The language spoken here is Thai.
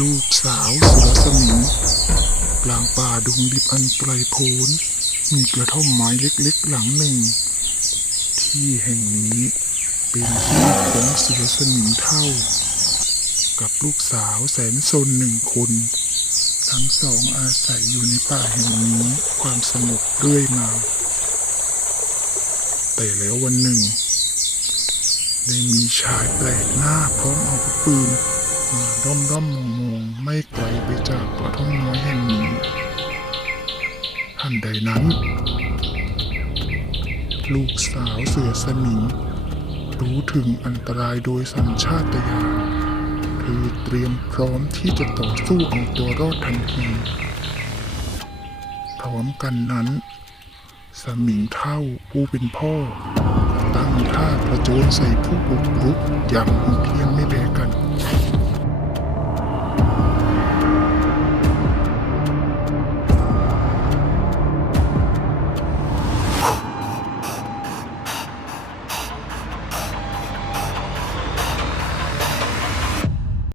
ลูกสาวเสือสมิงกลางป่าดงดิบอันไกลโพ้น มีกระท่อมไม้เล็กๆหลังหนึ่ง ที่แห่งนี้เป็นที่ของเสือสมิงเท่า กับลูกสาวแสนซนหนึ่งคน ทั้งสองอาศัยอยู่ในป่าแห่งนี้ความสงบเรื่อยมา แต่แล้ววันหนึ่ง ได้มีชายแปลกหน้าพร้อมอาวุธปืน อมด้อมมองมองๆไม่ไกลไปจากกระท่อมน้อยแห่งนี้ทันใดนั้น ลูกสาวเสือสมิงรู้ถึงอันตรายโดยสัญชาตญาณเธอเตรียมพร้อมที่จะต่อสู้เอาตัวรอดทันที พร้อมกันนั้น สมิงเท่าผู้เป็นพ่อ ตั้งท่าประโจนใส่ผู้บุกรุกอย่างโหดเหี้ยมไม่แพ้กัน